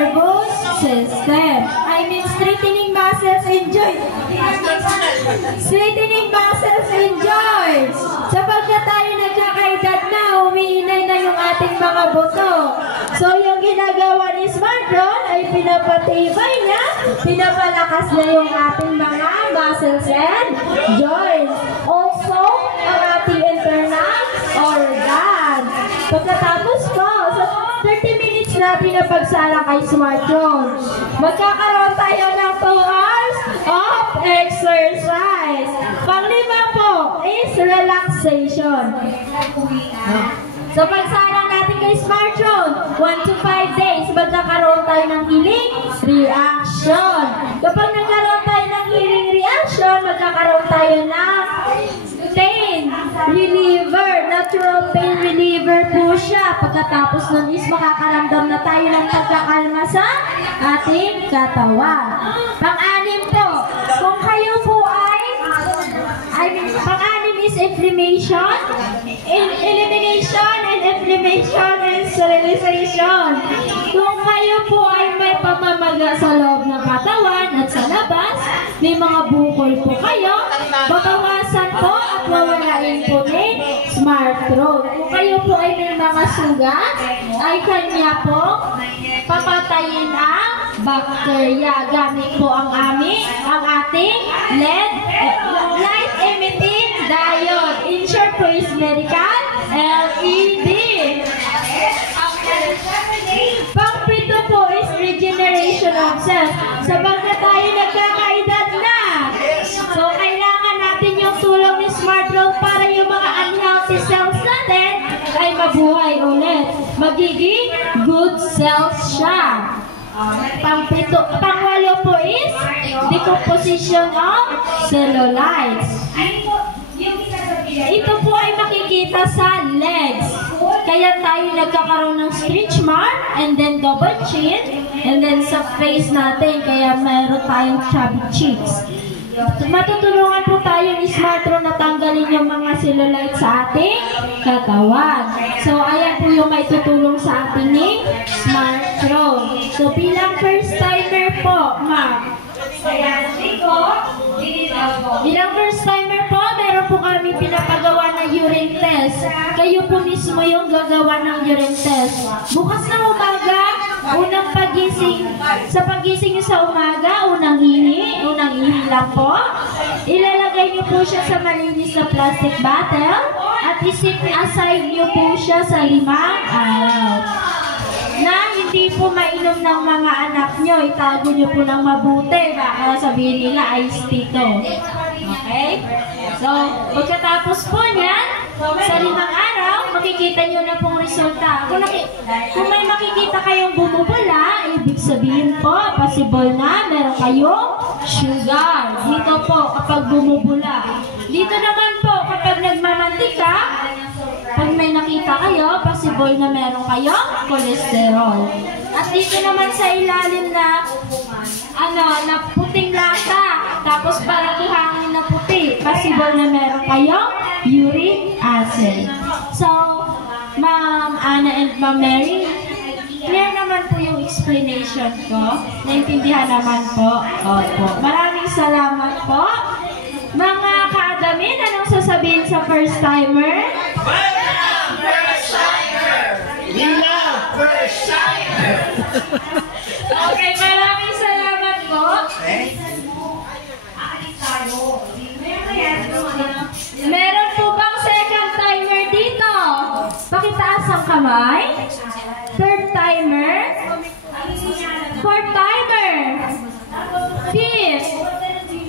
nervous system. I mean, strengthening muscles and joints. Strengthening muscles and joints. Sapagkat tayo nagkakaedad na, umiinay na yung ating mga buto. So, yung ginagawa ni Smartron ay pinapatibay niya, pinapalakas na yung ating mga muscles and joints. Also, ang ating internal organ. Pagkatapos po, sa 30 minutes natin na pagsala kay Smartron, magkakaroon tayo ng 2 hours of exercise. Panglima po is relaxation. So pagsala natin kay Smartron, 1 to 5 days, magkakaroon tayo ng healing reaction. Kapag nagkaroon tayo ng healing reaction, magkakaroon tayo ng pain reliever, natural pain reliever po siya. Pagkatapos nun is makakaramdam na tayo ng pagkakalma sa ating katawan. Pang-anim po, kung kayo po pang-anim is inflammation, elimination, and inflammation and sterilization. Kung kayo po ay may pamamaga sa loob ng katawan at sa labas, may mga bukol po kayo, babawasan po at wawalain po ni Smartron. Kung kayo po ay may mga sugat, ay kanya po papatayin ang bacteria. Gamit po ang ating light emitting diode. In short po is medical LED. Pang-pito po is regeneration of cells. Sabagkat tayo nagkakaedad na. So, kailangan natin yung tulong ni Smartron para yung mga unhealthy cells natin ay mabuhay ulit. Magiging good cells siya. Pang-walo po is decomposition of cellulites. Ito po ay makikita sa legs. Kaya tayo nagkakaroon ng stretch mark and then double chin and then sa face natin kaya mayroon tayong chubby cheeks. Matutulungan po tayo ni Smartron na tanggalin yung mga cellulite sa ating katawan. So, ayan po yung may tutulong sa ating ni Smartron. So, bilang first timer po, ma'am. Bilang first timer po, meron po kami pinapagawa na urine test. Kayo po mismo yung gagawa ng urine test. Bukas na umaga, unang pagising, sa pagising nyo sa umaga, unang ihi lang po. Ilalagay nyo po siya sa malinis na plastic bottle at isip aside nyo po siya sa 5 araw. Na hindi po mainom ng mga anak nyo, itago nyo po ng mabuti, baka sabihin nila iced tea to. Okay? So, pagkatapos po niyan, sa 5 araw, makikita nyo na pong resulta. Kung may makikita kayong bumubula, ibig sabihin po, possible na meron kayong sugar. Dito po, kapag bumubula. Dito naman po, kapag nagmamantika, pag may nakita kayo, possible na meron kayong cholesterol. At dito naman sa ilalim na na puting lasa, tapos parang buhangin na puti, possible na meron kayong uric acid. So, Ma'am Anna and Ma'am Mary, clear naman po yung explanation ko. Naintindihan naman po. Opo. Maraming salamat po. Mga ka-adamin, anong sasabihin sa first timer? First timer! We love first timer! Okay, maraming salamat po. Meron po bang second timer dito? Pakitaas ang kamay. Third timer. Fourth timer. Fifth.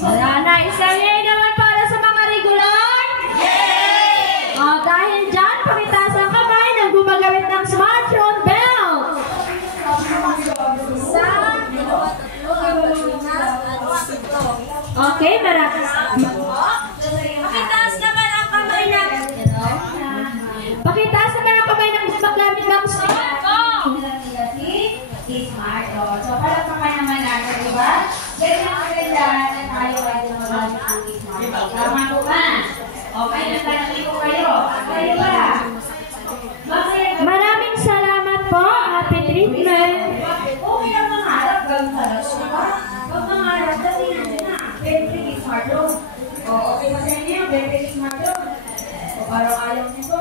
Wala na. Isang yay naman para sa mga regular. Yay! O, dahil dyan, pakitaas ang kamay nang gumagamit ng Smartron belt. Okay, pakitaas naman ang kamay ng gumagamit ng Smartron. So, para pa kayo naman natin, diba? Ganyan ang ganda na tayo ay naman tama po ba? Okay, nagtanong po kayo. Kayo ba? Maraming salamat po, Happy Treatment. Okay gagawin ka lang. So, huwag mangarap, dati na. Very smart room. O, okay pa sa inyo, very smart room. O, parang ayaw nito,